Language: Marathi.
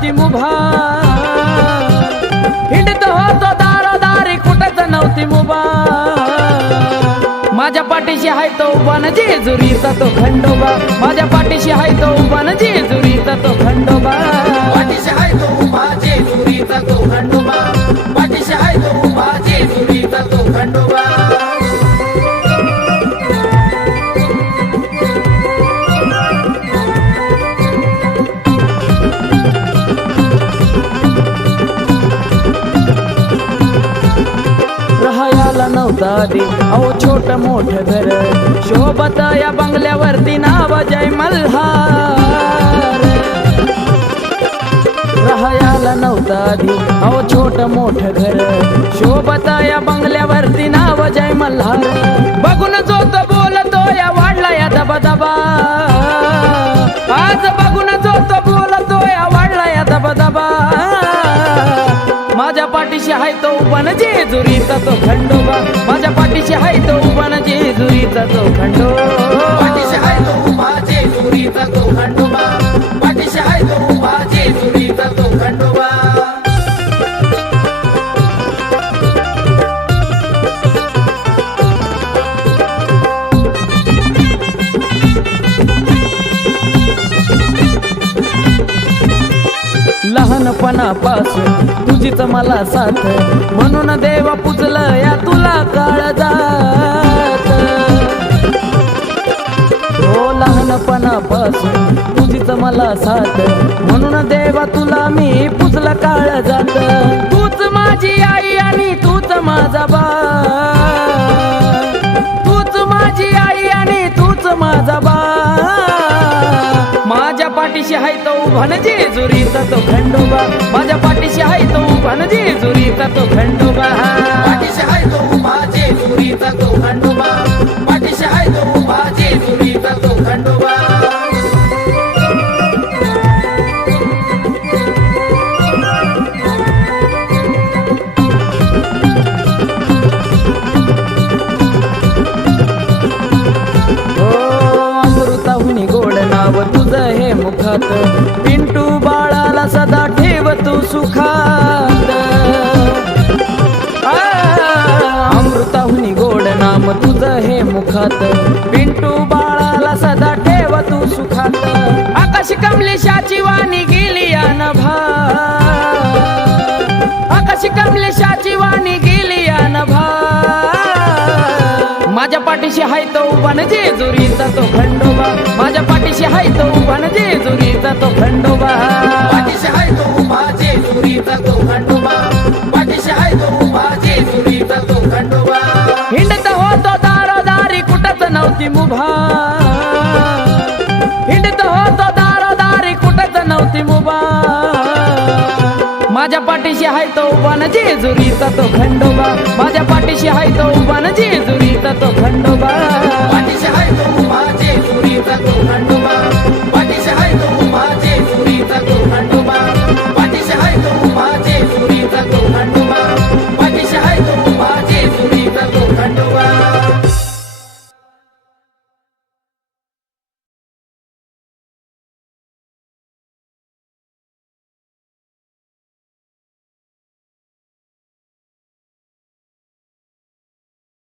नव्हती मुभा हिंडत होतो दारोदारी कुठंच नव्हती मुभा माझ्या पाठीशी हाय तो उभा न जेजुरीचा तो खंडोबा माझ्या पाठीशी हाय तो उभा न जेजुरीचा तो खंडोबा पाठीशी हाय तो उभा जेजुरीचा तो खंडोबा पाठीशी हाय तो उभा जेजुरीचा तो खंडोबा राहायला नव्हता आधी अहो छोट मोठ घर शोभत या बंगल्यावरती नाव जय मल्हार राहायला नव्हता आधी अहो छोट मोठ घर शोभत या बंगल्यावरती नाव जय मल्हार बघून जो तो बोलतो या वाढला या दबदबा आज बघून जो तो बोलतो या वाढला या दबदबा माझ्या पाठीशी हाय तो उभा न जेजुरीचा तो खंडोबा माझ्या पाठीशी हाय तो उभा न जेजुरीचा तो खंडोबा पाठीशी हाय तो उभा जेजुरीचा तो खंडोबा पाठीशी हाय तो उभा जेजुरीचा तो खंडोबा लहानपणापासून तुझीच मला साथ म्हणून देवा पुजलं या तुला काळजात हो लहानपणापासून तुझीच मला साथ म्हणून देवा तुला मी पुजलं काळजात तूच माझी आई आणि तूच माझा बा तूच माझी आई आणि तूच माझा बा माझ्या पाठीशी हाय तो उभा न जेजुरीचा तो खंडोबा माझ्या पाठीशी हाय तो उभा न जेजुरीचा तो खंडोबा पाठीशी हाय तो उभा जेजुरीचा तो खंडोबा पाठीशी हाय तो उभा जेजुरीचा तो खंडोबा तुझं हे मुखात पिंटू बाळाला सदा ठेव तू सुखात अमृताहुनी गोड नाम तुझं हे मुखात पिंटू बाळाला सदा ठेव तू सुखात आकाश कमलेशाची वाणी गेली या नभा आकाश कमलेशाची वाणी गेली या नभा माझ्या पाठीशी हाय तो उभा न जेजुरीचा तो खंडोबा माझ्या पाठीशी हाय तो उभा न जेजुरीचा तो खंडोबा पाठीशी हाय तो उभा जेजुरीचा तो खंडोबा पाठीशी हाय तो उभा जेजुरीचा तो खंडोबा हिंडत होतो दारोदारी कुठंच नव्हती मुभा हिंडत होतो दारोदारी कुठंच नव्हती मुभा माझ्या पाठीशी हाय तो उभा न जेजुरीचा तो खंडोबा माझ्या पाठीशी हाय तो उभा न जेजुरीचा तो खंडोबा पाठीशी हाय तो उभा जेजुरीचा तो खंडोबा